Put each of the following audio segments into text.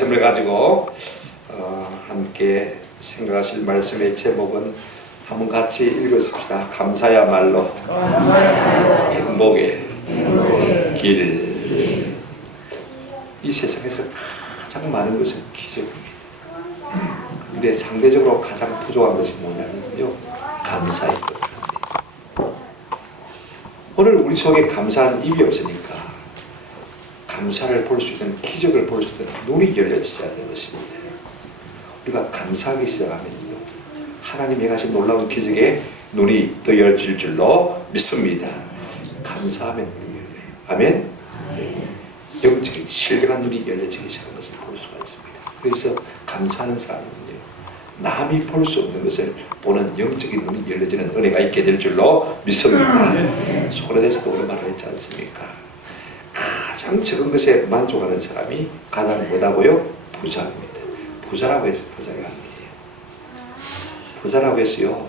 말씀을 가지고 함께 생각하실 말씀의 제목은 한번 같이 읽으십시다. 감사야말로 행복의 길. 이 세상에서 가장 많은 것은 기적입니다. 근데 상대적으로 가장 부족한 것이 뭐냐면요, 감사일 것 같아요. 오늘 우리 속에 감사한 입이 없으니까 감사를 볼 수 있는, 기적을 볼 수 있는 눈이 열려지지 않는 것입니다. 우리가 감사하기 시작하면요, 하나님이 행하신 놀라운 기적에 눈이 더 열릴 줄로 믿습니다. 감사하면 눈이 열려요. 아멘? 네. 영적인 신령한 눈이 열려지기 시작한 것을 볼 수가 있습니다. 그래서 감사하는 사람은요, 남이 볼 수 없는 것을 보는 영적인 눈이 열려지는 은혜가 있게 될 줄로 믿습니다. 소그라데스도 오늘 말을 했지 않습니까? 가장 적은 것에 만족하는 사람이 가장 뭐라고요? 부자입니다. 부자라고 해서 부자가 아니에요. 부자라고 해서요,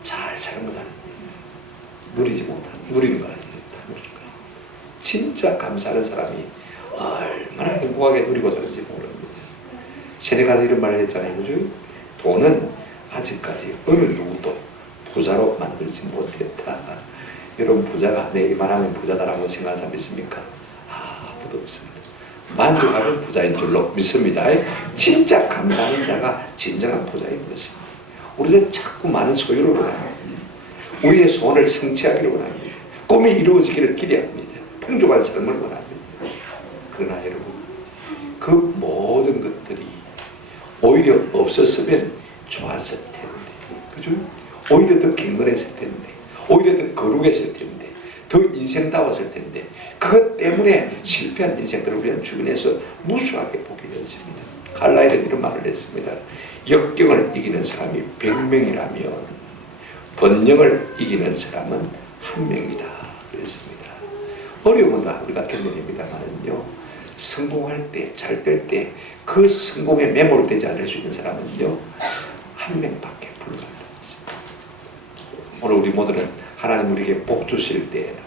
잘 사는 것 아닙니다. 누리지 못하는, 누리는 거 아니에요. 다 누리는 거예요. 진짜 감사하는 사람이 얼마나 행복하게 누리고 사는지 모릅니다. 세네가 이런 말을 했잖아요. 그죠? 돈은 아직까지 어느 누구도 부자로 만들지 못했다. 여러분, 부자가 내 이만하면 부자다라고 생각하는 사람 있습니까? 아무도 없습니다. 만족하는 부자인 줄로 믿습니다. 진짜 감사하는 자가 진정한 부자인 것입니다. 우리는 자꾸 많은 소유를 원합니다. 우리의 소원을 성취하기를 원합니다. 꿈이 이루어지기를 기대합니다. 풍족한 삶을 원합니다. 그러나 여러분, 그 모든 것들이 오히려 없었으면 좋았을 텐데, 그죠? 오히려 더 경건했을 텐데, 오히려 더 거룩했을 텐데, 더 인생다웠을 텐데, 그것 때문에 실패한 인생들을 우리는 주변에서 무수하게 보게 되었습니다. 갈라디아는 이런 말을 했습니다. 역경을 이기는 사람이 100명이라면 번영을 이기는 사람은 1명이다 그랬습니다. 어려움은 다 우리가 견뎌냅니다만은요, 성공할 때, 잘 될 때 그 성공에 매몰되지 않을 수 있는 사람은요, 1명밖에 불가능합니다. 오늘 우리 모두는 하나님 우리에게 복 주실 때에도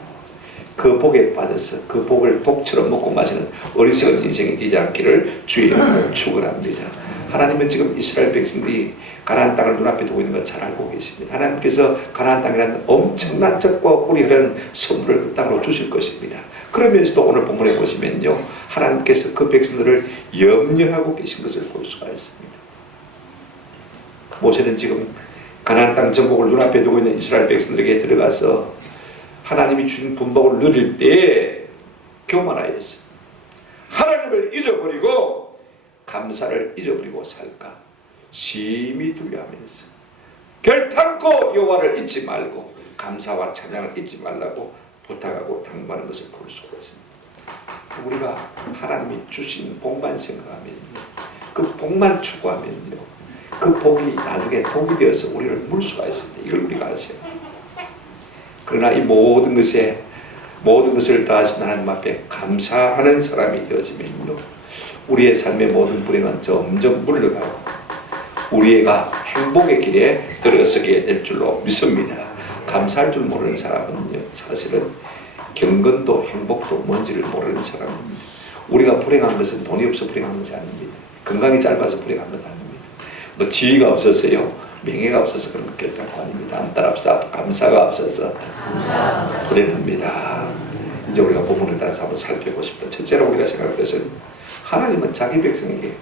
그 복에 빠져서 그 복을 독처럼 먹고 마시는 어리석은 인생이 되지 않기를 주의 이름으로 축원합니다. 하나님은 지금 이스라엘 백성들이 가나안 땅을 눈앞에 두고 있는 것 잘 알고 계십니다. 하나님께서 가나안 땅이라는 엄청난 적과 꿀이 흐르는 선물을 그 땅으로 주실 것입니다. 그러면서도 오늘 본문에 보시면요, 하나님께서 그 백성들을 염려하고 계신 것을 볼 수가 있습니다. 모세는 지금 가나안 땅 정복을 눈앞에 두고 있는 이스라엘 백성들에게 들어가서 하나님이 주신 분복을 누릴 때 교만하였어요. 하나님을 잊어버리고 감사를 잊어버리고 살까 심히 두려워하면서 결탄코 여호와를 잊지 말고 감사와 찬양을 잊지 말라고 부탁하고 당부하는 것을 볼 수가 있습니다. 우리가 하나님이 주신 복만 생각하면요, 그 복만 추구하면요, 그 복이 나중에 복이 되어서 우리를 물 수가 있습니다. 이걸 우리가 아세요. 그러나 이 모든 것을 다하신 하나님 앞에 감사하는 사람이 되어지면요, 우리의 삶의 모든 불행은 점점 물러가고 우리가 행복의 길에 들어서게 될 줄로 믿습니다. 감사할 줄 모르는 사람은요, 사실은 경건도 행복도 뭔지를 모르는 사람입니다. 우리가 불행한 것은 돈이 없어 불행한 것이 아닙니다. 건강이 짧아서 불행한 것 아닙니다. 뭐 지위가 없어서요, 명예가 없어서 그런 것 결단도 아닙니다. 한번 따라합시다. 감사가 없어서 불행합니다. 이제 우리가 본문을 따라서 한번 살펴보십시다. 첫째로 우리가 생각할 것은 하나님은 자기 백성에게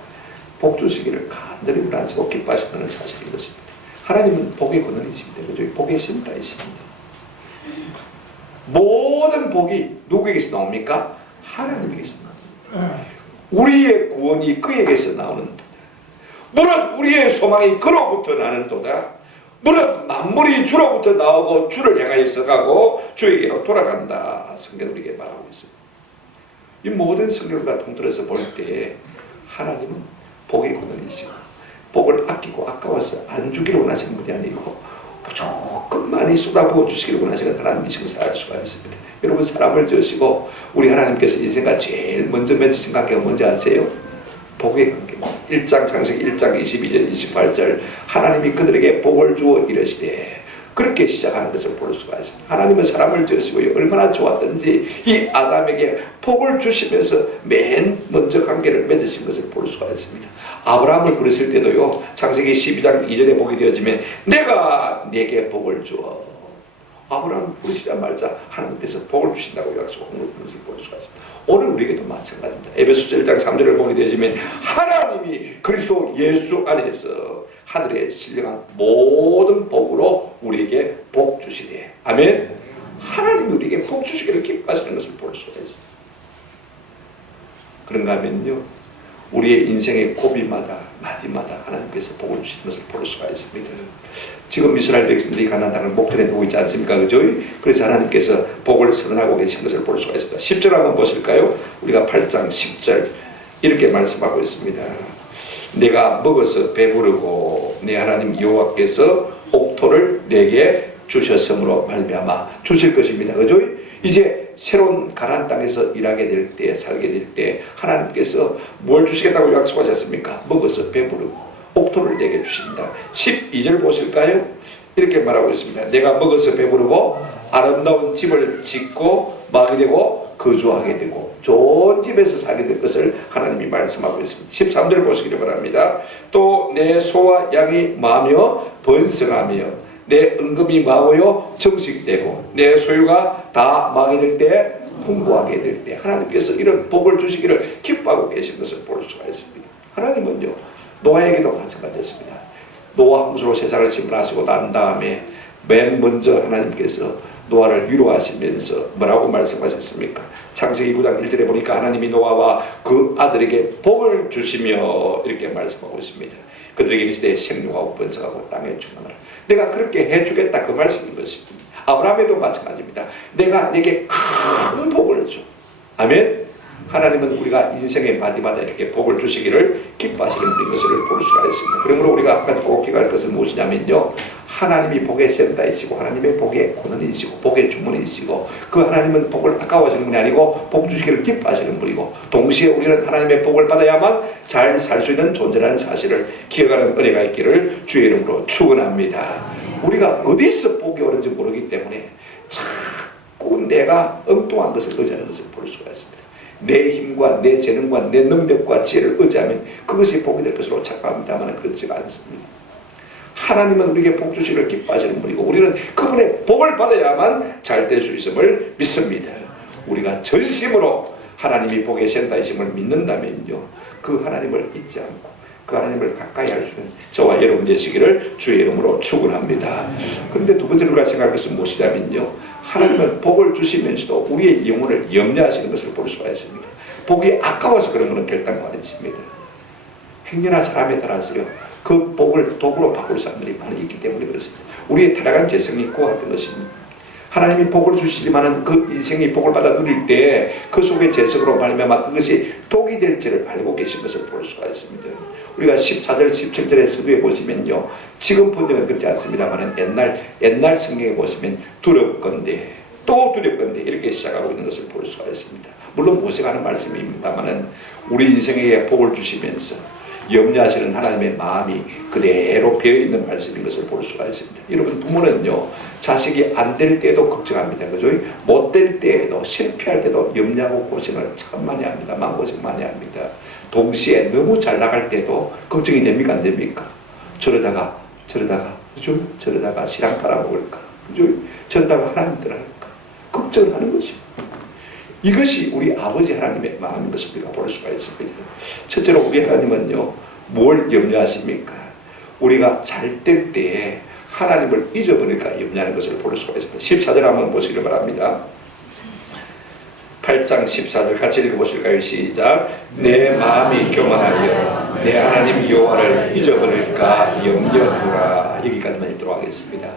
복 주시기를 간절히 원하시고 기뻐하신다는 사실인 것입니다. 하나님은 복의 근원이십니다. 그죠? 복의 신다이십니다. 모든 복이 누구에게서 나옵니까? 하나님에게서 나옵니다. 우리의 구원이 그에게서 나오는 도다. 물론 우리의 소망이 그로부터 나는 도다. 물론 만물이 주로부터 나오고 주를 향하여서 가고 주에게로 돌아간다. 성경은 우리에게 말하고 있습니다. 이 모든 성경과 통틀어서 볼 때 하나님은 복의 근원이시고 복을 아끼고 아까워서 안 주기를 원하시는 분이 아니고 무조건 많이 쏟아부어 주시기를 원하시는 하나님이신 걸 알 수가 있습니다. 여러분, 사람을 지으시고 우리 하나님께서 인생과 제일 먼저 맺으신 관계가 뭔지 아세요? 복의 관계입니다. 1장 창세기 1장 22절 28절 하나님이 그들에게 복을 주어 이르시되 그렇게 시작하는 것을 볼 수가 있습니다. 하나님은 사람을 지으시고 얼마나 좋았던지 이 아담에게 복을 주시면서 맨 먼저 관계를 맺으신 것을 볼 수가 있습니다. 아브라함을 부르실 때도요, 창세기 12장 2절에 보게 되어지면 내가 네게 복을 주어. 아브라함을 부르시자마자 하나님께서 복을 주신다고 약속하는 것을 볼 수가 있습니다. 오늘 우리에게도 마찬가지입니다. 에베소서 1장 3절을 보게 되어지면 하나님이 그리스도 예수 안에서 하늘에 신령한 모든 복으로 우리에게 복 주시되. 아멘. 하나님이 우리에게 복 주시기를 기뻐하시는 것을 볼 수가 있습니다. 그런가 하면요, 우리의 인생의 고비마다 마디마다 하나님께서 복을 주시는 것을 볼 수가 있습니다. 지금 이스라엘 백성들이 가나안 땅을 목전에 두고 있지 않습니까? 그죠? 그래서 하나님께서 복을 선언하고 계신 것을 볼 수가 있습니다. 10절 한번 보실까요? 우리가 8장 10절 이렇게 말씀하고 있습니다. 내가 먹어서 배부르고 내 하나님 여호와께서 옥토를 내게 주셨으므로 말미암아 주실 것입니다. 그죠? 이제 새로운 가나안 땅에서 일하게 될 때, 살게 될 때 하나님께서 뭘 주시겠다고 약속하셨습니까? 먹어서 배부르고 옥토를 내게 주신다. 12절 보실까요? 이렇게 말하고 있습니다. 내가 먹어서 배부르고 아름다운 집을 짓고 막이 되고 거주하게 되고 좋은 집에서 살게 될 것을 하나님이 말씀하고 있습니다. 13절 보시기를 바랍니다. 또 내 소와 양이 마며 번성하며 내 은금이 마고요 정식되고 내 소유가 다 망이 될 때 풍부하게 될 때 하나님께서 이런 복을 주시기를 기뻐하고 계신 것을 볼 수가 있습니다. 하나님은요, 노아에게도 마찬가지였습니다. 노아 홍수로 세상을 침몰하시고 난 다음에 맨 먼저 하나님께서 노아를 위로하시면서 뭐라고 말씀하셨습니까? 창세기 9장 1절에 보니까 하나님이 노아와 그 아들에게 복을 주시며 이렇게 말씀하고 있습니다. 그들에게 이르시되 생육하고 번성하고 땅에 충만하라. 내가 그렇게 해주겠다, 그 말씀인 것입니다. 아브라함에도 마찬가지입니다. 내가 내게 큰 복을 줘. 아멘. 하나님은 우리가 인생의 마디마다 이렇게 복을 주시기를 기뻐하시는 분인 것을 볼 수가 있습니다. 그러므로 우리가 한 가지 꼭 기억할 것은 무엇이냐면요, 하나님이 복의 센터이시고 하나님의 복의 권원이시고 복의 주문이시고 그 하나님은 복을 아까워하시는 분이 아니고 복 주시기를 기뻐하시는 분이고 동시에 우리는 하나님의 복을 받아야만 잘 살 수 있는 존재라는 사실을 기억하는 은혜가 있기를 주의 이름으로 축원합니다. 우리가 어디서 복이 오는지 모르기 때문에 자꾸 내가 엉뚱한 것을 의지하는 것을 볼 수가 있습니다. 내 힘과 내 재능과 내 능력과 지혜를 의지하면 그것이 복이 될 것으로 착각합니다만 그렇지가 않습니다. 하나님은 우리에게 복 주시기를 기뻐하시는 분이고 우리는 그분의 복을 받아야만 잘 될 수 있음을 믿습니다. 우리가 전심으로 하나님이 복의 센터이심을 믿는다면요, 그 하나님을 잊지 않고 그 하나님을 가까이 할 수 있는 저와 여러분 되시기를 주의 이름으로 축원합니다. 그런데 두 번째로 우리가 생각할 것은 무엇이냐면요, 하나님은 복을 주시면서도 우리의 영혼을 염려하시는 것을 볼 수가 있습니다. 복이 아까워서 그런 것은 결단코 아니십니다. 행여나 사람에 따라서요, 그 복을 도구로 바꿀 사람들이 많이 있기 때문에 그렇습니다. 우리의 타락한 재성이 있고 같은 것입니다. 하나님이 복을 주시지만 그 인생이 복을 받아 누릴 때 그 속의 재성으로 말미암아 그것이 독이 될지를 알고 계신 것을 볼 수가 있습니다. 우리가 14절 17절의 서두에 보시면요, 지금 번역은 그렇지 않습니다만 옛날 성경에 보시면 두렵건대 또 두렵건대 이렇게 시작하고 있는 것을 볼 수가 있습니다. 물론 모세가 하는 말씀입니다만 우리 인생에게 복을 주시면서 염려하시는 하나님의 마음이 그대로 배어있는 말씀인 것을 볼 수가 있습니다. 여러분, 부모는요, 자식이 안 될 때도 걱정합니다. 그죠? 못 될 때에도, 실패할 때도 염려하고 고생을 참 많이 합니다. 마음고생 많이 합니다. 동시에 너무 잘 나갈 때도 걱정이 됩니까? 안 됩니까? 저러다가 그죠? 저러다가 신앙 팔아먹을까? 그죠? 저러다가 하나님 떠날까? 걱정을 하는 것입니다. 이것이 우리 아버지 하나님의 마음인 것을 우리가 볼 수가 있습니다. 첫째로 우리 하나님은요, 뭘 염려하십니까? 우리가 잘 될 때에 하나님을 잊어버릴까 염려하는 것을 볼 수가 있습니다. 14절 한번 보시길 바랍니다. 8장 14절 같이 읽어보실까요? 시작. 내 마음이 교만하여 내 하나님 여호와를 잊어버릴까 염려하노라. 여기까지만 읽도록 하겠습니다.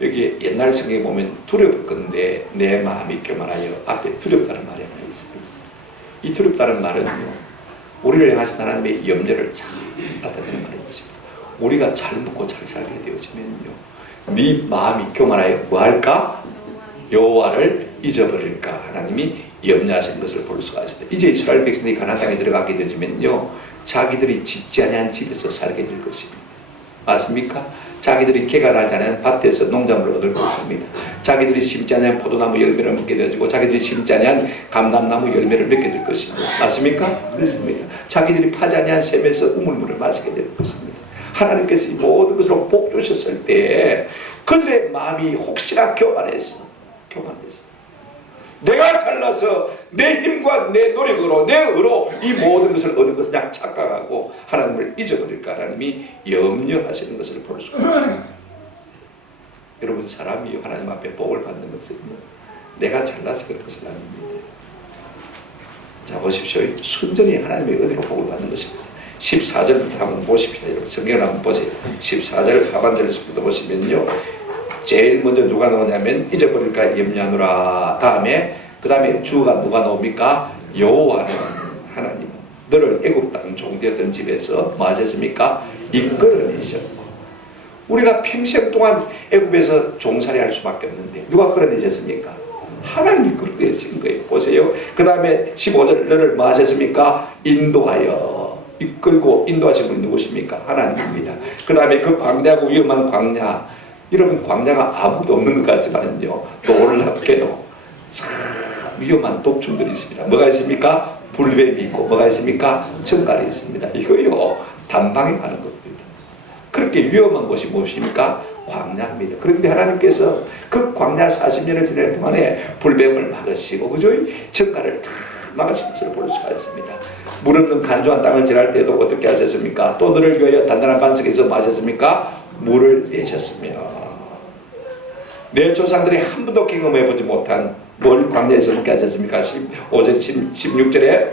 여기 옛날 성경에 보면 두렵건대 내 마음이 교만하여 앞에 두렵다는 말이 하나 있습니다. 이 두렵다는 말은요, 우리를 향하신 하나님의 염려를 잘 나타내는 말인 것입니다. 우리가 잘 먹고 잘 살게 되어지면요, 네 마음이 교만하여 뭐할까? 여호와를 잊어버릴까? 하나님이 염려하시는 것을 볼 수가 있습니다. 이제 이스라엘 백성들이 가나안 땅에 들어가게 되어지면요, 자기들이 짓지 아니한 집에서 살게 될 것입니다. 맞습니까? 자기들이 개가 나지 않은 밭에서 농작물을 얻을 것입니다. 자기들이 심지 않은 포도나무 열매를 먹게 되어지고 자기들이 심지 않은 감람나무 열매를 맺게 될 것입니다. 맞습니까? 그렇습니다. 자기들이 파지 않은 샘에서 우물물을 마시게 될 것입니다. 하나님께서 이 모든 것으로 복 주셨을 때 그들의 마음이 혹시나 교만했어. 내가 잘나서 내 힘과 내 노력으로 내 의로 이 모든 것을 얻은 것을 그냥 착각하고 하나님을 잊어버릴까 하나님이 염려하시는 것을 볼 수가 있습니다. 여러분, 사람이 하나님 앞에 복을 받는 것은요, 내가 잘나서 그런 것은 아닙니다. 자, 보십시오. 순전히 하나님의 은혜로 복을 받는 것입니다. 14절부터 한번 보십시다. 여러분, 성경을 한번 보세요. 14절 하반절에서부터 보시면요, 제일 먼저 누가 나오냐면 잊어버릴까 염려하노라. 그 다음에 주가 누가 나옵니까? 여호와는 하나님 너를 애굽 땅 종되었던 집에서 뭐 하셨습니까? 이끌어내셨고. 우리가 평생 동안 애굽에서 종살이 할 수밖에 없는데 누가 끌어내셨습니까? 하나님이 끌어내신 거예요. 보세요. 그 다음에 15절 너를 뭐 하셨습니까? 인도하여 이끌고 인도하신 분이 누구십니까? 하나님입니다. 그 다음에 그 광야고 위험한 광야, 여러분, 광야가 아무도 없는 것 같지만요, 놀랍게도 참 위험한 독충들이 있습니다. 뭐가 있습니까? 불뱀이 있고, 뭐가 있습니까? 청갈이 있습니다. 이거요, 단방에 가는 겁니다. 그렇게 위험한 곳이 무엇입니까? 광야입니다. 그런데 하나님께서 그 광야 40년을 지내는 동안에 불뱀을 막으시고, 그죠? 청갈을 다 막으신 것을 볼 수가 있습니다. 물 없는 간조한 땅을 지날 때도 어떻게 하셨습니까? 또 너를 위하여 단단한 반석에서 마셨습니까? 물을 내셨으며, 내 조상들이 한 번도 경험해보지 못한 뭘 광야에서 먹게 하셨습니까? 15절 16절에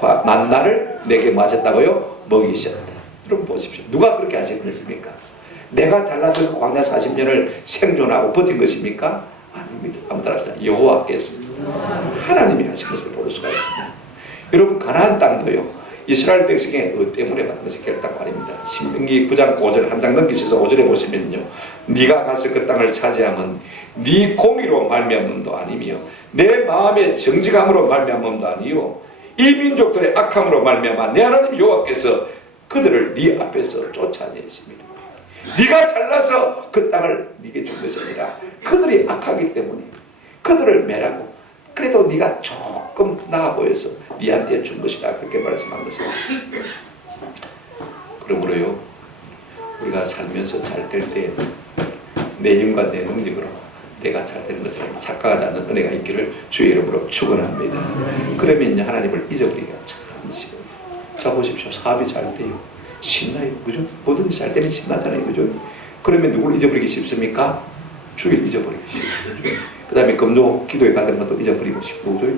만나를 내게 마셨다고요? 먹이셨다. 여러분 보십시오. 누가 그렇게 하셨습니까? 내가 잘나서 그 광야 40년을 생존하고 버틴 것입니까? 아닙니다. 한번 따라합시다. 여호와께서, 하나님이 하신 것을 볼 수가 있습니다. 여러분, 가나안 땅도요, 이스라엘 백성의 의 때문에 받은 것이 결단가 아닙니다. 신명기 9장 5절 한 장 넘기셔서 5절에 보시면요, 네가 가서 그 땅을 차지하면 네 공의로 말미암음도 아니며 내 마음의 정직함으로 말미암음도 아니요 이 민족들의 악함으로 말미암아 내 하나님 여호와께서 그들을 네 앞에서 쫓아내십니다. 네가 잘나서 그 땅을 네게 준 것이 아니라 그들이 악하기 때문에 그들을 매라고, 그래도 네가 조금 나아 보여서 네한테 준 것이다, 그렇게 말씀한 것입니다. 그러므로요, 우리가 살면서 잘 될 때 내 힘과 내 능력으로 내가 잘 되는 것처럼 착각하지 않는 은혜가 있기를 주의 이름으로 축원합니다. 그러면 하나님을 잊어버리기가 참 쉬워요. 자, 보십시오. 사업이 잘 돼요. 신나요. 그죠? 뭐든지 잘 되면 신나잖아요. 그죠? 그러면 누구를 잊어버리기 쉽습니까? 주일 잊어버리기 쉽죠. 그 다음에 금요 기도에 가던 것도 잊어버리고 싶고, 그죠?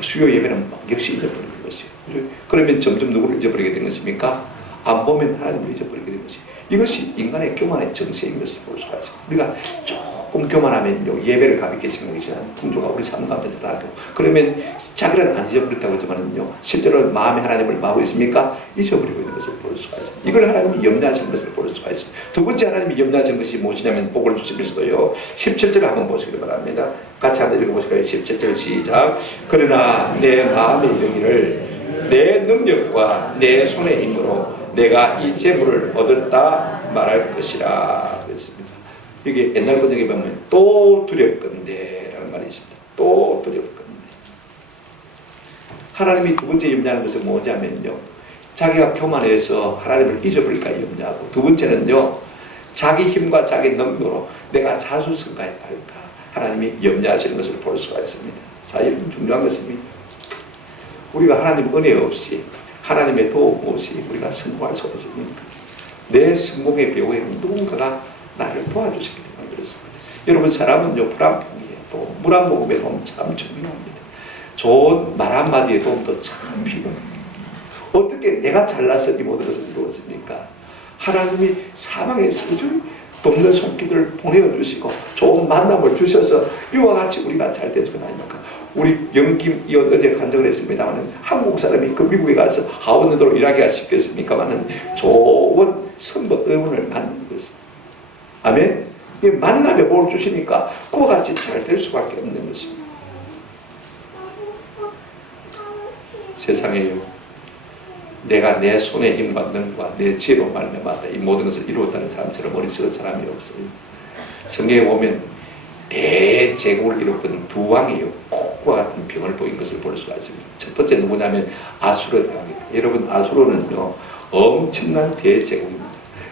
수요 예배는 역시 잊어버리는 것이요. 그죠? 그러면 점점 누구를 잊어버리게 된 것입니까? 안 보면 하나님을 잊어버리게 된 것이. 이것이 인간의 교만의 정세인 것을 볼 수가 있습니다. 우리가 조금 교만하면요, 예배를 가볍게 생각하지 않는 풍조가 우리 삶 가운데 나타나고, 그러면 자기는 안 잊어버렸다고 하지만요, 실제로 마음에 하나님을 마고 있습니까? 잊어버리고 있는 것을 볼 수가 있습니다. 이걸 하나님이 염려하시는 것을 볼 수가 있습니다. 두 번째 하나님이 염려하시는 것이 무엇이냐면 복을 주시면서도요, 17절을 한번 보시기 바랍니다. 같이 한번 읽어보실까요? 17절 시작. 그러나 내 마음에 이르기를 내 능력과 내 손의 힘으로 내가 이 재물을 얻었다 말할 것이라 그랬습니다. 이게 옛날 번역에 보면 또 두렵건대 라는 말이 있습니다. 또 두렵건대. 하나님이 두 번째 염려하는 것은 뭐냐면요, 자기가 교만해서 하나님을 잊어버릴까 염려하고, 두 번째는요, 자기 힘과 자기 능력으로 내가 자수성가해할까 하나님이 염려하시는 것을 볼 수가 있습니다. 자, 이건 중요한 것입니다. 우리가 하나님 은혜 없이, 하나님의 도움 없이 우리가 성공할 수 없습니다. 내 성공의 배후에 누군가가 나를 도와주시기 때문에 그렇습니다. 여러분, 사람은요, 불안풍이에요. 또 물 한 모금의 도움 참 중요합니다. 좋은 말 한마디의 도움도 참 필요합니다. 어떻게 내가 잘나서 이 모든 것을 이루었습니까? 하나님이 사방에서 돕는 손길을 보내주시고 좋은 만남을 주셔서 이와 같이 우리가 잘 되는 것 아닙니까? 우리 영김 의원 어제 간증을 했습니다만, 한국 사람이 그 미국에 가서 하원으로 일하기가 쉽겠습니까만 좋은 선거 의원을 만나는 것입니다. 아멘. 이 만남에 복을 주시니까 그와 같이 잘 될 수밖에 없는 것입니다. 세상에요, 내가 내 손의 힘과 능과 내 지혜로 말미암아 이 모든 것을 이루었다는 사람처럼 어리석은 사람이 없어요. 성경에 보면 대제국을 이뤘던 두 왕이요 코과 같은 병을 보인 것을 볼 수가 있습니다. 첫 번째 누구냐면 아수르 대왕입니다. 여러분 아수르는요 엄청난 대제국입니다.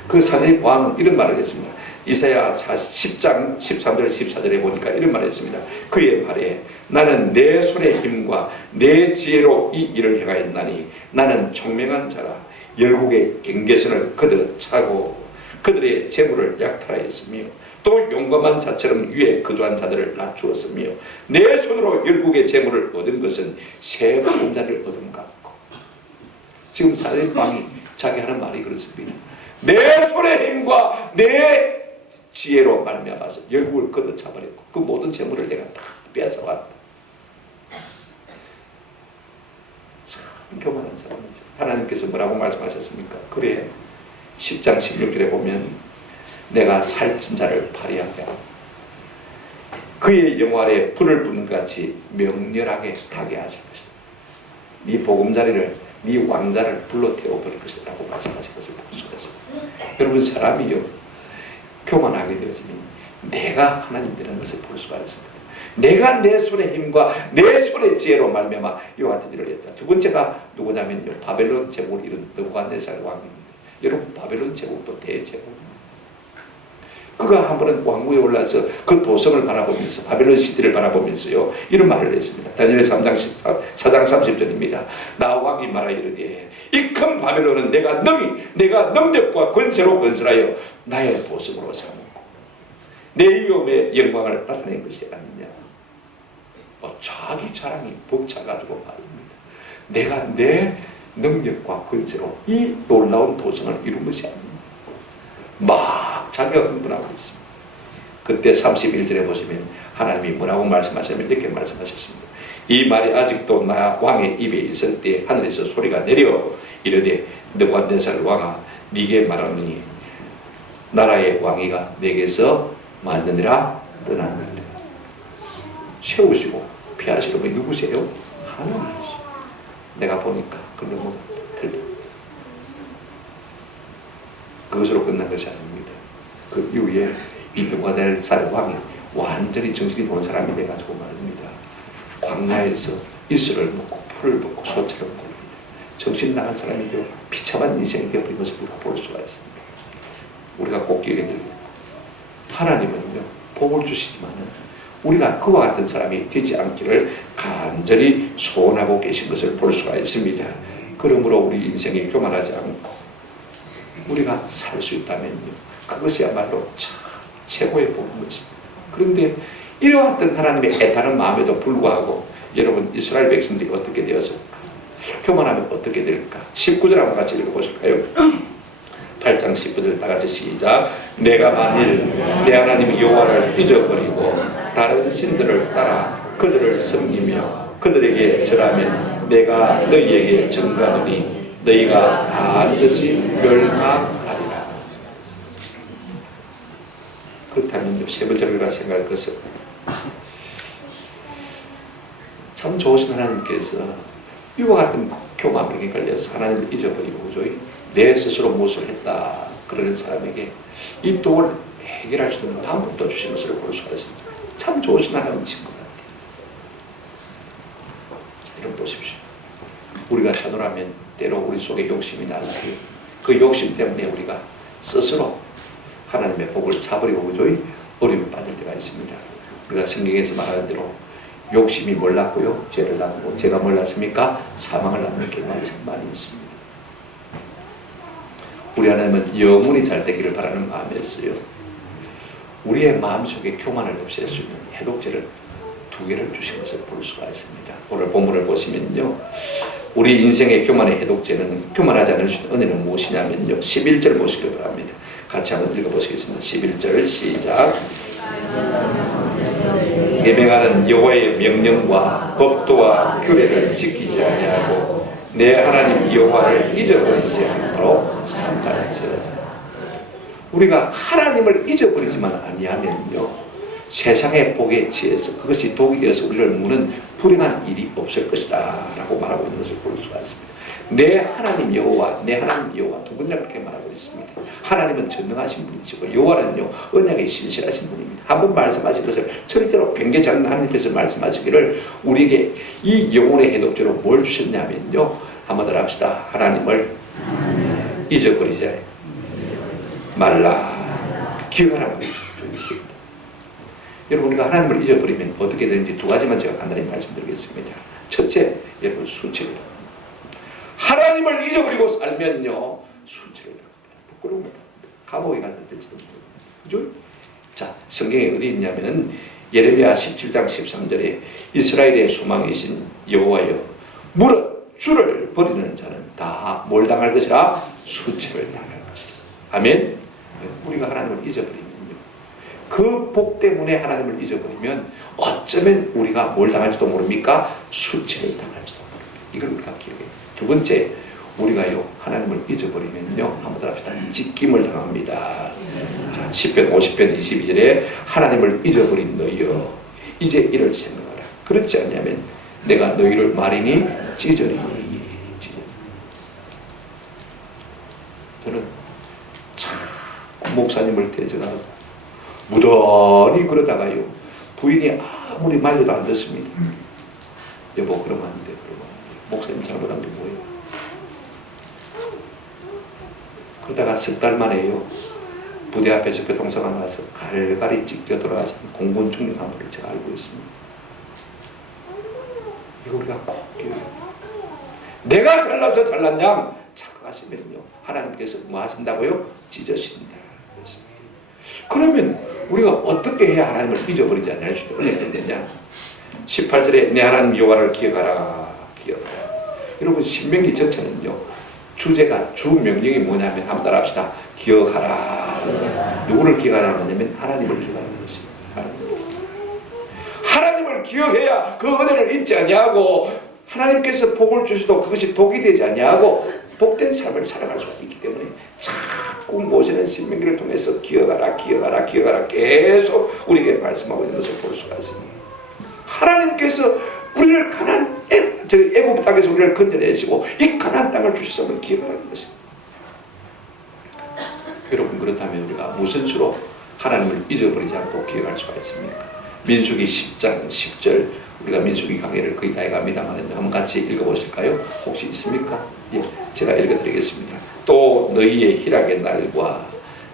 그 사내의 왕은 이런 말을 했습니다. 이사야 10장 13절 14절에 보니까 이런 말을 했습니다. 그의 말에 나는 내 손의 힘과 내 지혜로 이 일을 행하였나니 나는 총명한 자라 열국의 경계선을 그들은 차고 그들의 재물을 약탈하였으며 또 용감한 자처럼 위에 거주한 자들을 낮추었으며 내 손으로 열국의 재물을 얻은 것은 새 보금자리를 얻은 것 같고 지금 사내의 왕이 자기 하는 말이 그렇습니다. 내 손의 힘과 내 지혜로 말미암아서 열국을 걷어차버렸고 그 모든 재물을 내가 다 빼앗아왔다. 참 교만한 사람이죠. 하나님께서 뭐라고 말씀하셨습니까? 그래 10장 16절에 보면 내가 살찐 자를 발휘하게 하고 그의 영화 아래 불을 붙는 같이 명렬하게 타게 하실 것이다. 네 보금자리를 네 왕자를 불러 태워버릴 것이라고 말씀하신 것을 볼 수가 있습니다. 여러분 사람이요 교만하게 되어지면 내가 하나님 되는 것을 볼 수가 있습니다. 내가 내 손의 힘과 내 손의 지혜로 말미암아 이와 같은 일을 했다. 두 번째가 누구냐면요 바벨론 제국을 이룬 느부갓네살 왕입니다. 여러분 바벨론 제국도 대제국입니다. 그가 한 번은 왕궁에 올라서 그 도성을 바라보면서 바벨론 시티를 바라보면서요 이런 말을 했습니다. 다니엘 4장 30절입니다. 나 왕이 말하 이르되 이 큰 바벨론은 내가 능력과 권세로 건설하여 나의 보석으로 삼고 내 이름의 영광을 나타낸 것이 아니냐. 자기 자랑이 벅차가지고 말입니다. 내가 내 능력과 권세로 이 놀라운 도성을 이룬 것이 아닙니다. 막 자기가 흥분하고 있습니다. 그때 31절에 보시면 하나님이 뭐라고 말씀하시냐면 이렇게 말씀하셨습니다. 이 말이 아직도 나 왕의 입에 있을 때 하늘에서 소리가 내려 이르되 느부갓네살 왕아 네게 말하노니 나라의 왕위가 내게서 만드니라 떠나느니라. 세우시고 피하시는 분이 누구세요? 하나님이시죠. 내가 보니까 그 너무 틀려. 그것으로 끝난 것이 아닙니다. 그 이후에 이 느부갓네살 왕이 완전히 정신이 도는 사람이 돼가지고 말입니다. 광야에서 이슬을 먹고 풀을 먹고 소처럼 굴립니다. 정신 나간 사람이 되어 비참한 인생이 되어버린 것을 우리가 볼 수가 있습니다. 우리가 꼭 기억해 드립니다. 하나님은요 복을 주시지만 우리가 그와 같은 사람이 되지 않기를 간절히 소원하고 계신 것을 볼 수가 있습니다. 그러므로 우리 인생이 교만하지 않고 우리가 살 수 있다면요 그것이야말로 참 최고의 복인 것입니다. 그런데 이러한 하나님의 애타는 마음에도 불구하고 여러분 이스라엘 백성들이 어떻게 되었을까? 교만하면 어떻게 될까? 19절 한번 같이 읽어보실까요? 8장 19절 다같이 시작. 내가 만일 내 하나님 여호와를 잊어버리고 다른 신들을 따라 그들을 섬기며 그들에게 절하면 내가 너희에게 증거하노니 너희가 반드시 멸망하리라. 그렇다면 세 번째로 우리가 생각할 것은 참 좋으신 하나님께서 이와 같은 교만병에 걸려서 하나님을 잊어버리고 내 스스로 무엇을 했다 그러는 사람에게 이 독을 해결할 수 있는 방법도 주신 것을 볼 수가 있습니다. 참 좋으신 하나님이신 것 같아요. 이런 보십시오. 우리가 자노라면 때로 우리 속에 욕심이 나서요. 그 욕심 때문에 우리가 스스로 하나님의 복을 차버리고 어려움에 빠질 때가 있습니다. 우리가 성경에서 말하는 대로 욕심이 뭘 낳고요? 죄를 낳고 죄가 뭘 낳습니까? 사망을 낳는 경우가 참 많이 있습니다. 우리 하나님은 영원히 잘 되기를 바라는 마음이었어요. 우리의 마음속에 교만을 없앨 수 있는 해독제를 2개를 주신 것을 볼 수가 있습니다. 오늘 본문을 보시면요 우리 인생의 교만의 해독제는 교만하지 않을 수 있는 은혜는 무엇이냐면요 11절 보시길 바랍니다. 같이 한번 읽어보시겠습니다. 11절 시작. 예명하는 여호와의 명령과 법도와 규례를 지키지 아니하고 내 하나님 여호와를 잊어버리지 않도록 삼가하죠. 우리가 하나님을 잊어버리지만 아니하면요 세상의 복에 취해서 그것이 독이 되어서 우리를 무는 불행한 일이 없을 것이다 라고 말하고 있는 것을 볼 수가 있습니다. 내 하나님 여호와, 내 하나님 여호와 두 번이나 그렇게 말하고 있습니다. 하나님은 전능하신 분이시고 여호와는요 언약에 신실하신 분입니다. 한번 말씀하신 것을 절대로 변개치 않는 하나님께서 말씀하시기를 우리에게 이 영혼의 해독제로 뭘 주셨냐면요, 한번 더 합시다. 하나님을 잊어버리지 말라. 기억하라고. 여러분, 우리가 하나님을 잊어버리면 어떻게 되는지 두 가지만 제가 간단히 말씀드리겠습니다. 첫째, 여러분 수치를 당합니다. 하나님을 잊어버리고 살면요 수치를 당합니다. 부끄러움을 당합니다. 감옥에 가서 될지도 모릅니다. 그죠? 자, 성경에 어디 있냐면 예레미야 17장 13절에 이스라엘의 소망이신 여호와여, 무릇 주를 버리는 자는 다 뭘 당할 것이라? 수치를 당할 것이라. 아멘. 우리가 하나님을 잊어버리면요, 그 복 때문에 하나님을 잊어버리면 어쩌면 우리가 뭘 당할지도 모릅니까? 수치를 당할지도 모릅니다. 이걸 우리가 기억해요. 두 번째, 우리가요 하나님을 잊어버리면요, 한번 더 합시다. 찢김을 당합니다. 자, 시편 50편 22절에 하나님을 잊어버린 너희여 이제 이를 생각하라. 그렇지 않냐면 내가 너희를 마리니 찢으리니. 저는 참 목사님을 대전하고 무던히 그러다가요 부인이 아무리 말려도 안 듣습니다. 여보 그러면 안 돼, 그러면 안 돼. 목사님 잘못한 게 뭐예요? 그러다가 석 달 만에요 부대 앞에서 교통사고 나서 갈갈이 찢겨 돌아가신 공군 중령 한 분을 제가 알고 있습니다. 이거 우리가 꼭 기억해요. 내가 잘나서 잘났냐 착각하시면요 하나님께서 뭐 하신다고요? 찢으신다. 그러면 우리가 어떻게 해야 하나님을 잊어버리지 않을 수 있느냐? 18절에 내 하나님 여호와를 기억하라. 기억하라. 여러분 신명기 전체는요 주제가 주 명령이 뭐냐면 한번 따라합시다. 기억하라. 누구를 기억하냐면 하나님을 기억하는 것입니다. 하나님을 기억해야 그 은혜를 잊지 아니하고 하나님께서 복을 주셔도 그것이 독이 되지 아니하고 복된 삶을 살아갈 수가 있기 때문에 자꾸 모세는 신명기를 통해서 기억하라 기억하라 기억하라 계속 우리에게 말씀하고 있는 것을 볼 수가 있습니다. 하나님께서 우리를 애굽 땅에서 우리를 건져내시고 이 가나안 땅을 주셨음을 기억하라는 것입니다. 여러분 그렇다면 우리가 무슨 수로 하나님을 잊어버리지 않고 기억할 수가 있습니까? 민수기 10장 10절 우리가 민수기 강의를 거의 다 해갑니다만 한번 같이 읽어보실까요? 혹시 있습니까? 예, 제가 읽어드리겠습니다. 또 너희의 희락의 날과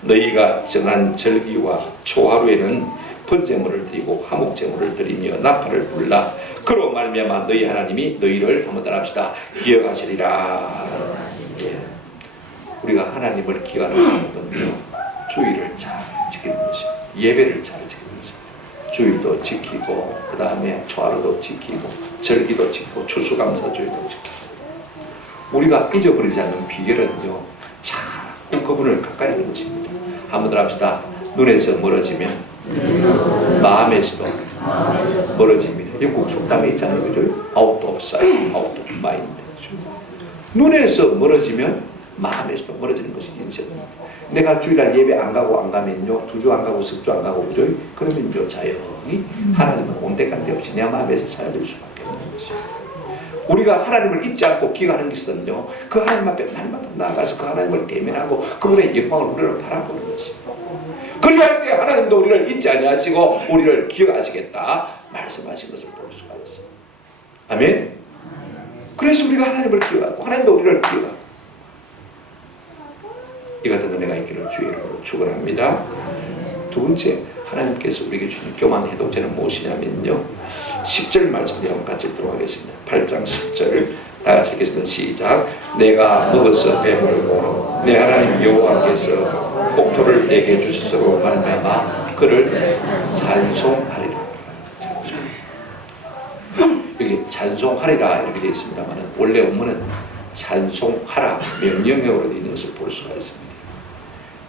너희가 정한 절기와 초하루에는 번제물을 드리고 화목제물을 드리며 나팔을 불라. 그로 말미암아 너희 하나님이 너희를 한번 따라합시다. 기억하시리라. 예. 우리가 하나님을 기억하는 건요 주의를 잘 지키는 것이죠. 예배를 잘 지키는 것이죠. 주일도 지키고 그 다음에 초하루도 지키고 절기도 지키고 추수감사주일도 지키고. 우리가 잊어버리지 않는 비결은요 자꾸 그분을 가까이 하는 것입니다. 한번 더 합시다. 눈에서 멀어지면 마음에서도 멀어집니다. 영국 속담에 있잖아요, 그죠? Out of sight, out of mind. 눈에서 멀어지면 마음에서도 멀어지는 것이 인생입니다. 내가 주일날 예배 안 가면요 2주 안 가고 석 주 안 가고 그죠? 그러면요 자연히 하나님은 온데간데 없이 내 마음에서 사라질 수밖에 없는 것입니다. 우리가 하나님을 잊지 않고 기억하는 것은요 그 하나님 앞에 날마다 나아가서 그 하나님을 대면하고 그분의 영광을 우리를 바라보는 것입니다. 그리할 때 하나님도 우리를 잊지 아니하시고 우리를 기억하시겠다 말씀하신 것을 볼 수가 있습니다. 아멘. 그래서 우리가 하나님을 기억하고 하나님도 우리를 기억하고 이 같은 은혜가 있기를 주의 이름으로 축원합니다. 두 번째 하나님께서 우리에게 주신 교만 해독제는 무엇이냐면요 10절 말씀 한번 같이 읽도록 하겠습니다. 8장 10절 다 같이 읽겠습니다. 시작. 내가 먹어서 배부르고 내 하나님 여호와께서 복토를 내게 주셨으로 말미암아 그를 찬송하리라. 찬송. 여기 찬송하리라 이렇게 되어 있습니다만 원래 원문은 찬송하라 명령형으로 되어 있는 것을 볼 수가 있습니다.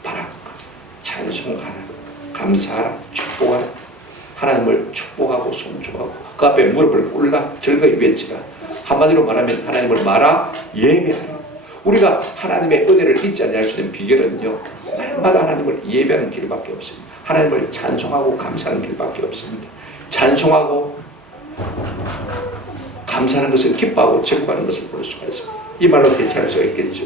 바라 찬송하라 감사하라 축복하라 하나님을 축복하고 송축하고 그 앞에 무릎을 꿇라 즐거이 외치라. 한마디로 말하면 하나님을 말아 예배하라. 우리가 하나님의 은혜를 잊지 않을 수 있는 비결은요 날마다 하나님을 예배하는 길밖에 없습니다. 하나님을 찬송하고 감사하는 길밖에 없습니다. 찬송하고 감사하는 것을 기뻐하고 즐거워하는 것을 볼 수가 있습니다. 이 말로 대체할 수가 있겠죠.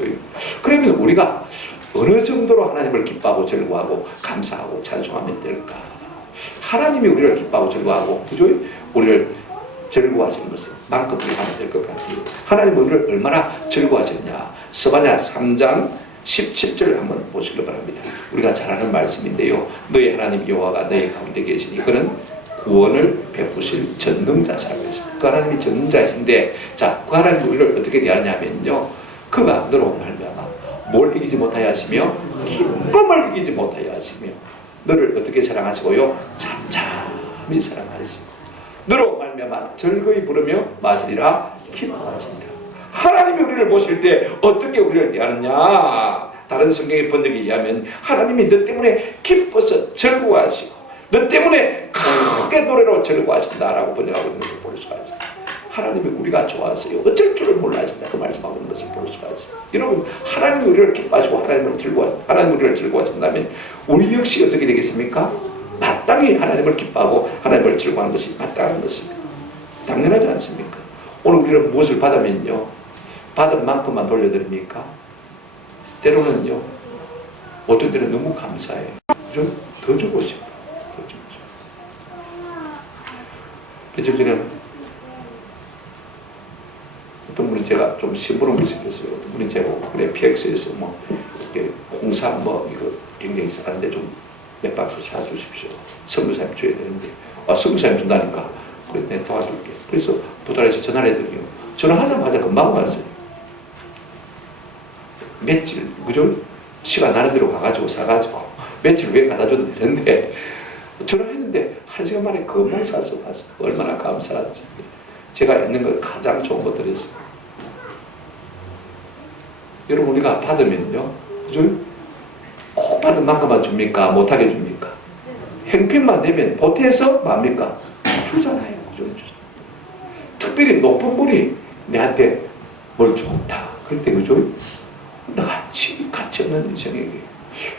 그러면 우리가 어느 정도로 하나님을 기뻐하고 즐거워하고 감사하고 찬송하면 될까? 하나님이 우리를 기뻐하고 즐거워하고 그죠? 우리를 즐거워하시는 것을 만큼 우리가 하면 될 것 같아요. 하나님은 우리를 얼마나 즐거워하시느냐. 스바냐 3장 17절을 한번 보시기 바랍니다. 우리가 잘 아는 말씀인데요. 너희 하나님 여호와가 너희 가운데 계시니 그는 구원을 베푸실 전능자시라고 했습니다. 그 하나님이 전능자이신데, 자, 그 하나님이 우리를 어떻게 대하냐면요, 그가 너로 말미암아 뭘 이기지 못하여 하시며 기쁨을 이기지 못하여 하시며 너를 어떻게 사랑하시고요? 잠잠히 사랑하시고 너로 말미암아 즐거이 부르며 맞으리라 기뻐하신다. 하나님이 우리를 보실 때 어떻게 우리를 대하느냐? 다른 성경의 번역에 의하면 하나님이 너 때문에 기뻐서 즐거워하시고 너 때문에 크게 노래로 즐거워하신다라고 번역하고 있는 것을 볼 수가 있어요. 하나님이 우리가 좋아하세요. 어쩔 줄을 몰라 하신다. 그 말씀하고 있는 것을 볼 수가 있어요. 여러분, 하나님이 우리를 기뻐하시고 하나님이 우리를 즐거워하신다면 우리 역시 어떻게 되겠습니까? 마땅히 하나님을 기뻐하고 하나님을 즐거워하는 것이 마땅한 것입니다. 당연하지 않습니까? 오늘 우리는 무엇을 받으면요, 받은 만큼만 돌려드립니까? 때로는요, 어떤 때는 너무 감사해요. 좀 더 주고 싶어요. 더 주고 싶어요. 며칠 전에 어떤 분은 제가 좀 심부름을 시켰어요. 어떤 분이 제가 그래 PX에서 뭐 이렇게 홍사 뭐 이거 굉장히 싸는데 좀 몇 박스 사주십시오. 선교사님 줘야 되는데, 아, 선교사님 준다니까 그래 내가 도와줄게. 그래서 부탁해서 전화를 해드려요. 전화하자마자 금방 왔어요. 며칠 그죠? 시간 나는 대로 가가지고 사가지고 며칠 후에 갖다 줘도 되는데 전화했는데 1시간 만에 금방 사서 왔어요. 얼마나 감사한지. 제가 있는 걸 가장 좋은 거 드렸어요. 여러분, 우리가 받으면요, 그죠? 꼭 받은 만큼만 줍니까? 못하게 줍니까? 행편만 되면 보태서 뭡니까? 주잖아요. 그죠? 특별히 높은 분이 내한테 뭘 좋다. 그럴 때, 그죠? 나같이 가치 없는 인생에게,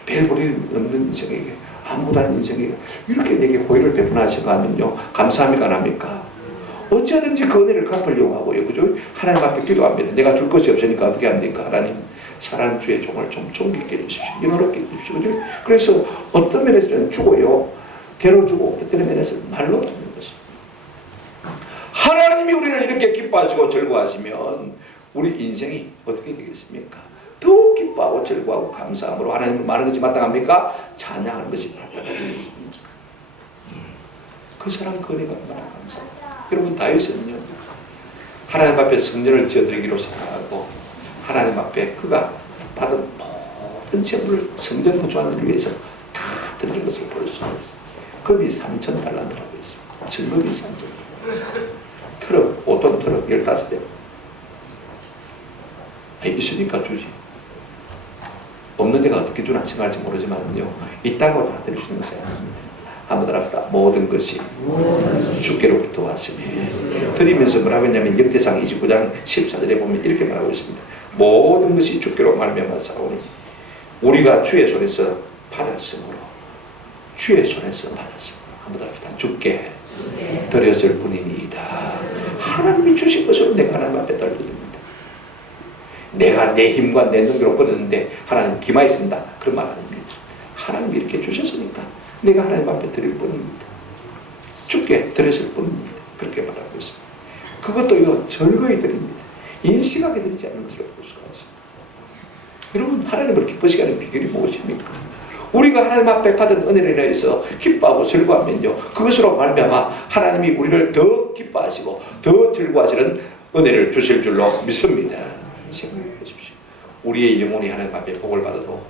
별 볼이 없는 인생에게, 아무도 아닌 인생에게 이렇게 내게 호의를 베푸나시고 하면요, 감사합니까? 안 합니까? 어찌하든지 그 은혜를 갚으려고 하고요. 그죠? 하나님 앞에 기도합니다. 내가 줄 것이 없으니까 어떻게 합니까? 하나님, 사랑하는 주의 종을 좀 존귀케 해주십시오. 영화롭게 해주십시오. 그죠? 그래서 어떤 면에서는 주고요, 대로 주고, 어떤 면에서는 말로 듣는 것입니다. 하나님이 우리를 이렇게 기뻐하시고 즐거워하시면 우리 인생이 어떻게 되겠습니까? 더욱 기뻐하고 즐거워하고 감사함으로 하나님을 많은 것이 마땅합니까? 찬양하는 것이 마땅하지. 그 사람 그 은혜가 얼마나 감사합니다. 여러분, 다윗은요, 하나님 앞에 성전을 지어드리기로 생각하고 하나님 앞에 그가 받은 모든 재물을 성전 구조하는 데 위해서 다 드리는 것을 볼 수가 있어요. 금이 3,000달란트라고 했습니다. 증거이 3,000달란트. 트럭, 5톤 트럭 15대. 있으니까 주지. 없는 데가 어떻게 주나 생각할지 모르지만요, 있다고 다 드릴 수 있는 것이 아닙니다. 한번 더 합시다. 모든 것이 주께로부터 왔으니. 드리면서 뭐라고 했냐면 역대상 29장 14절에 보면 이렇게 말하고 있습니다. 모든 것이 주께로 말미암아 싸우니 우리가 주의 손에서 받았으므로, 주의 손에서 받았으므로. 한번 더 합시다. 주께 드렸을 뿐이니이다. 하나님이 주신 것으로 내가 하나님 앞에 돌려드립니다. 내가 내 힘과 내 능력으로 버렸는데 하나님 기마에 쓴다, 그런 말 아닙니다. 하나님이 이렇게 주셨으니까 내가 하나님 앞에 드릴 뿐입니다. 주께 드렸을 뿐입니다. 그렇게 말하고 있습니다. 그것도요, 즐거이 드립니다. 인식하게 드리지 않는 것으로 볼 수가 있습니다. 여러분, 하나님을 기쁘시게 하는 비결이 무엇입니까? 우리가 하나님 앞에 받은 은혜를 인해서 기뻐하고 즐거워하면요, 그것으로 말미암아 하나님이 우리를 더 기뻐하시고 더 즐거워하시는 은혜를 주실 줄로 믿습니다. 생각해 보십시오. 우리의 영혼이 하나님 앞에 복을 받아도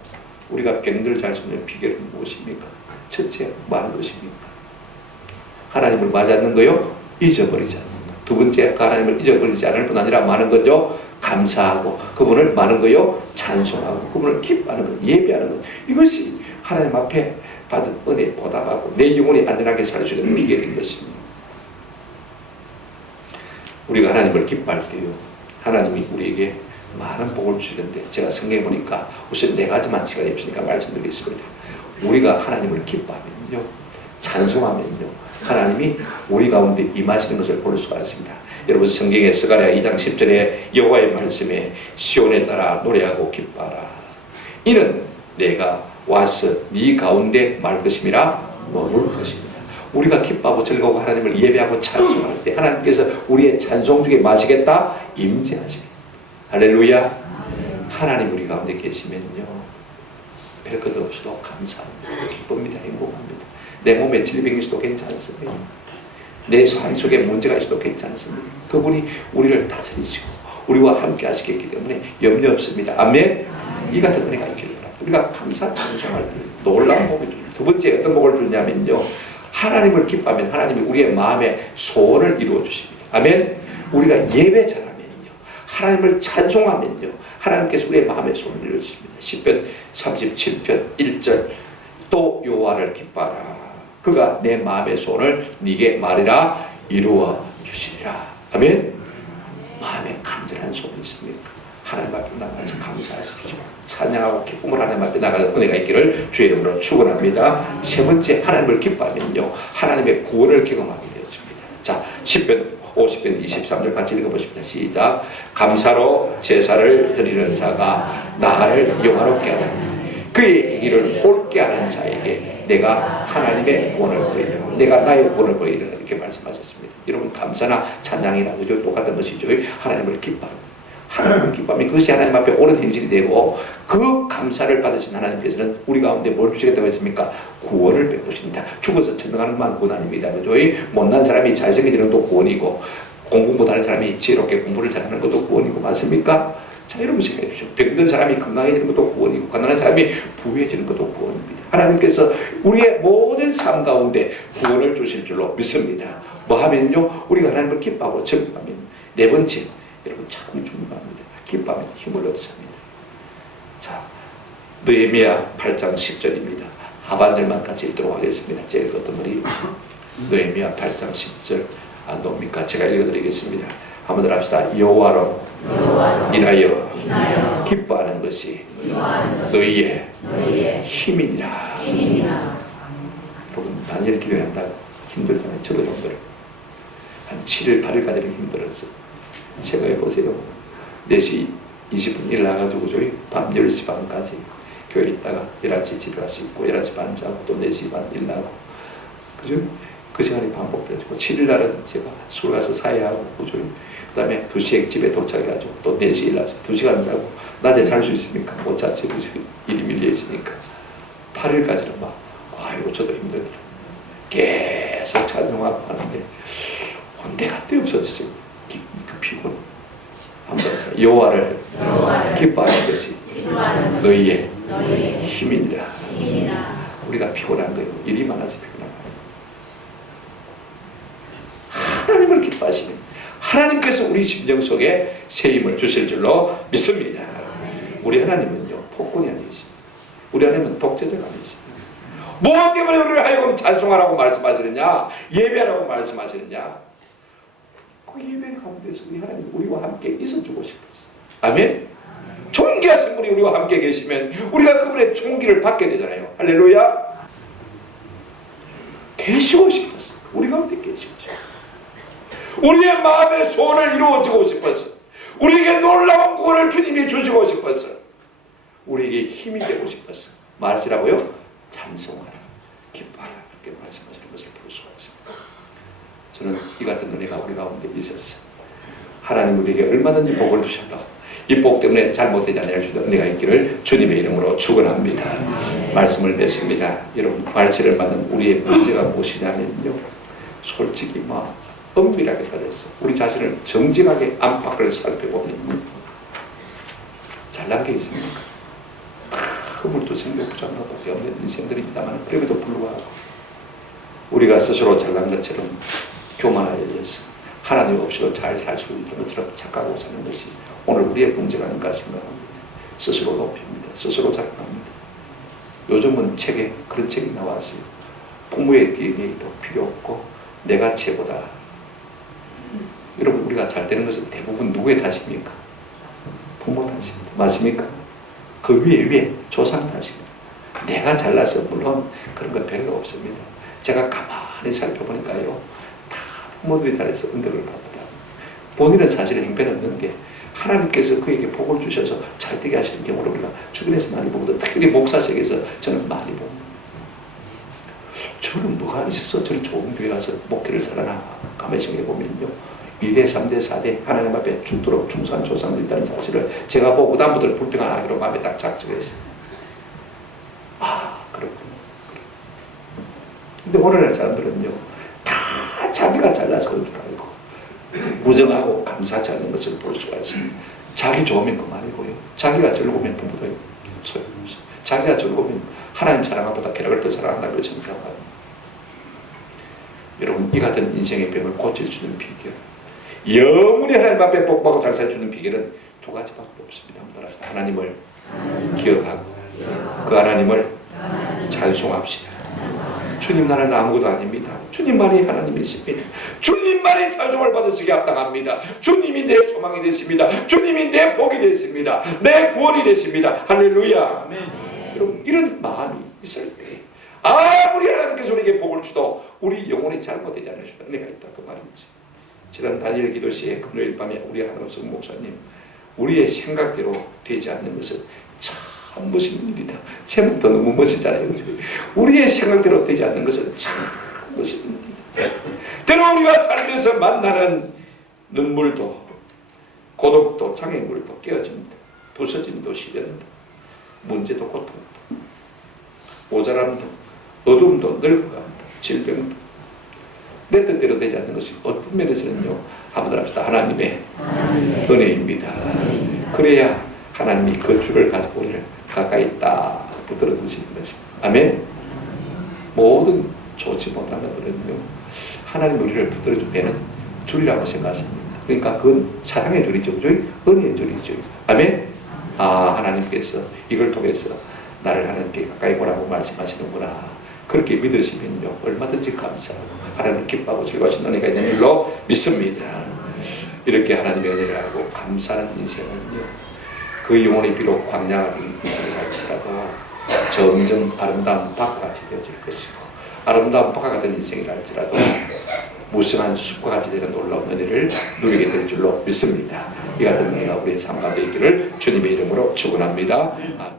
우리가 병들을 잘 수 있는 비결은 무엇입니까? 첫째, 뭐 하는 것입니까? 하나님을 맞았는 거요, 잊어버리지 않는 것. 두 번째, 그 하나님을 잊어버리지 않을 뿐 아니라 많은 거죠, 감사하고 그분을 많은 거요, 찬송하고 그분을 기뻐하는 것, 예배하는 것. 이것이 하나님 앞에 받은 은혜에 보답하고 내 영혼이 안전하게 살 수 있는 비결인 것입니다. 우리가 하나님을 기뻐할 때요, 하나님이 우리에게 많은 복을 주시는데, 제가 성경에 보니까 우선 4가지만 시간이 없으니까 말씀드리겠습니다. 우리가 하나님을 기뻐하면요, 찬송하면요, 하나님이 우리 가운데 임하시는 것을 볼 수가 있습니다. 여러분 성경의 스가랴 2장 10절에 여호와의 말씀에 시온에 따라 노래하고 기뻐하라. 이는 내가 와서 네 가운데 말 것임이라 머물 것입니다. 우리가 기뻐하고 즐거워 하나님을 예배하고 찬송할 때 하나님께서 우리의 찬송 중에 마시겠다 임재하십니다. 할렐루야. 하나님 우리 가운데 계시면요 별것 없어도 감사합니다. 기쁩니다. 행복합니다. 내 몸에 질병이 있어도 괜찮습니다. 내 삶 속에 문제가 있어도 괜찮습니다. 그분이 우리를 다스리시고 우리와 함께 하시겠기 때문에 염려 없습니다. 아멘. 이 같은 은혜가 있기를 바랍니다. 우리가 감사 찬송할 때 놀라운 복을 줍니다. 두 번째 어떤 복을 주냐면요 하나님을 기뻐하면 하나님이 우리의 마음의 소원을 이루어 주십니다. 아멘. 우리가 예배 잘하면요 하나님을 찬송하면요 하나님께서 우리의 마음의 소원을 이루어 주십니다. 시편 37편 1절 또 여호와를 기뻐하라. 그가 내 마음의 소원을 네게 말이라 이루어 주시리라. 아멘. 마음에 간절한 소원이 있습니까? 하나님 앞에 나가서 감사하십시오. 찬양하고 기쁨을 하나님 앞에 나가서 은혜가 있기를 주의 이름으로 축원합니다. 세 번째 하나님을 기뻐하면요 하나님의 구원을 경험하게 되어집니다. 자 10편 50편 23절 같이 읽어보십시다. 시작. 감사로 제사를 드리는 자가 나를 영화롭게 하다. 그의 일을 옳게 하는 자에게 내가 하나님의 구원을 보이리라. 내가 나의 구원을 보이리라. 이렇게 말씀하셨습니다. 여러분 감사나 찬양이나 그저 똑같은 것이죠. 하나님을 기뻐합니다. 하나님을 기뻐하면 그것이 하나님 앞에 옳은 행실이 되고 그 감사를 받으신 하나님께서는 우리 가운데 뭘 주시겠다고 했습니까? 구원을 베푸십니다. 죽어서 천명하는 것만 구원 아닙니다. 그죠? 못난 사람이 잘생겨지는 것도 구원이고 공부 못하는 사람이 지혜롭게 공부를 잘하는 것도 구원이고 맞습니까? 자 여러분 생각해 주십시오. 병든 사람이 건강해지는 것도 구원이고 가난한 사람이 부유해지는 것도 구원입니다. 하나님께서 우리의 모든 삶 가운데 구원을 주실 줄로 믿습니다. 뭐 하면요 우리가 하나님을 기뻐하고 즐거워하면 네 번째 여러분 참 중요합니다. 기뻐하면 힘을 얻습니다. 자 느헤미야 8장 10절입니다. 하반절만 같이 읽도록 하겠습니다. 제일 끝머리 느헤미야 8장 10절 안 나옵니까? 제가 읽어드리겠습니다. 한번 더 합시다. 여호와로 인하여 기뻐하는 것이 너희의 힘이니라. 여러분 다니엘 기도한다 힘들잖아요. 저도 힘들어요. 한 7일 8일까지는 힘들었어요. 생각해 보세요. 4시 20분 일 나가지고 저희 밤 10시 반까지 교회 있다가 11시 집에 와서 있고 11시 반 자고 또 4시 반 일 나고 그죠? 그 시간이 반복되고 7일 날은 제가 술 가서 사회하고 그죠? 그 다음에 2시에 집에 도착해가지고 또 4시 일 나서 2시간 자고 낮에 잘 수 있습니까? 못 잤지. 일이 밀려 있으니까 8일까지는 막 아이고 저도 힘들더라고요. 계속 찬송하고 하는데 혼대가 데 없었어요. 그 피곤. 한번 여호와를 기뻐하는 것이 너희의 힘이니라. 우리가 피곤한 거예요. 일이 많아서 피곤한 거예요. 하나님을 기뻐하시는 하나님께서 우리 심령 속에 새 힘을 주실 줄로 믿습니다. 우리 하나님은요 폭군이 아니십니다. 우리 하나님은 독재자가 아니십니다. 뭐 때문에 우리를 하여금 찬송하라고 말씀하시느냐 예배하라고 말씀하시느냐 그 예배 가운데서 우리 하나님 우리와 함께 있어주고 싶었어요. 아멘. 존귀하신 분이 우리와 함께 계시면 우리가 그분의 존귀를 받게 되잖아요. 할렐루야. 계시고 싶었어요. 우리 가운데 계시고 싶었어요. 우리의 마음의 소원을 이루어주고 싶었어요. 우리에게 놀라운 구원을 주님이 주시고 싶었어요. 우리에게 힘이 되고 싶었어요. 말하시라고요? 찬송하라, 기뻐하라 그렇게 말씀하시는 것을 볼 수가 있습니다. 저는 이 같은 은혜가 우리 가운데 있었어요. 하나님 우리에게 얼마든지 복을 주셔도 이 복 때문에 잘못되지 않을 수도 은혜가 있기를 주님의 이름으로 축원합니다. 말씀을 맺습니다. 여러분 말씀을 받는 우리의 문제가 무엇이냐면요 솔직히 막 엄밀하게 가졌어. 우리 자신을 정직하게 안팎을 살펴보면 잘난 게 있습니까? 허물도 부정하고 없는 인생들이 있다만 그럼에도 불구하고 우리가 스스로 잘난 것처럼 교만하여져서 하나님 없이도 잘 살 수 있는 것처럼 착각하고 사는 것이 오늘 우리의 문제가 아닌가 생각합니다. 스스로 높입니다. 스스로 자랑합니다. 요즘은 책에 그런 책이 나왔어요. 부모의 DNA도 필요 없고 내가 최고다. 여러분 우리가 잘 되는 것은 대부분 누구의 탓입니까? 부모 탓입니다. 맞습니까? 그 위에 조상 탓입니다. 내가 잘나서 물론 그런 건 별로 없습니다. 제가 가만히 가만히 살펴보니까요, 다 부모들이 잘해서 은덕을 받더라. 본인은 사실 행패는 없는데 하나님께서 그에게 복을 주셔서 잘되게 하시는 경우를 우리가 주변에서 많이 보거든. 특별히 목사석에서 저는 많이 봅니다. 저는 뭐가 있어서 저리 좋은 교회 가서 목회를 잘하나 가만히 생각해보면요, 2대, 3대, 4대 하나님 앞에 죽도록 충성한 조상들이 있다는 사실을 제가 보고 남부들 불평 안 하기로 마음에 딱 작정했어요. 아, 그렇군요. 근데 오늘날 사람들은요, 다 자기가 잘나서 그런 줄 알고 무정하고 감사하지 않는 것을 볼 수가 있습니다. 자기 좋으면 그만이고요, 자기가 즐거우면 부모도 소용없어요. 자기가 즐거우면 하나님 사랑보다 쾌락을 더 사랑한다고 했으니까. 여러분, 이 같은 인생의 병을 고칠 수 있는 비결, 영원히 하나님 앞에 복받고 잘 살주는 비결은 두 가지밖에 없습니다. 하나님을 기억하고 그 하나님을 찬송합시다. 주님, 나는 아무것도 아닙니다. 주님만이 하나님이십니다. 주님만이 찬송을 받으시기에 합당합니다. 주님이 내 소망이 되십니다. 주님이 내 복이 되십니다. 내 구원이 되십니다. 할렐루야. 여러분, 이런 마음이 있을 때 아무리 하나님께서 우리에게 복을 주도 우리 영혼이 잘못되지 않을 수 있는 은혜가 있다, 그 말이지. 지난 다니엘 기도 시에 금요일 밤에 우리 한원석 목사님, 우리의 생각대로 되지 않는 것은 참 멋있는 일이다. 제목도 너무 멋있잖아요. 우리의 생각대로 되지 않는 것은 참 멋있는 일이다. 때로 우리가 살면서 만나는 눈물도, 고독도, 장애물도, 깨어짐도, 부서짐도, 시련도, 문제도, 고통도, 모자람도, 어둠도, 늙어감도, 질병도 내 뜻대로 되지 않는 것이 어떤 면에서는요, 한번 합시다. 하나님의 은혜입니다. 그래야 하나님이 그 줄을 가지고 우리를 가까이 딱 붙들어 두시는 것입니다. 아멘. 모든 좋지 못한 것들은요, 하나님 우리를 붙들어 주면 줄이라고 생각하십니다. 그러니까 그건 사랑의 줄이죠, 은혜의 줄이죠. 아멘. 아, 하나님께서 이걸 통해서 나를 하나님께 가까이 보라고 말씀하시는구나. 그렇게 믿으시면요, 얼마든지 감사하고 하나님을 기뻐하고 즐거워하시는 은혜가 있는 줄로 믿습니다. 이렇게 하나님의 은혜를 알고 감사하는 인생은요, 그 영혼이 비록 광야같은 인생을 할지라도 점점 아름다운 밭과 같이 되어질 것이고, 아름다운 밭과 같은 인생이라 할지라도 무성한 숲과 같이 되는 놀라운 은혜를 누리게 될 줄로 믿습니다. 이 같은 은혜가 우리의 삶 가운데 있기를 주님의 이름으로 축원합니다. 아멘.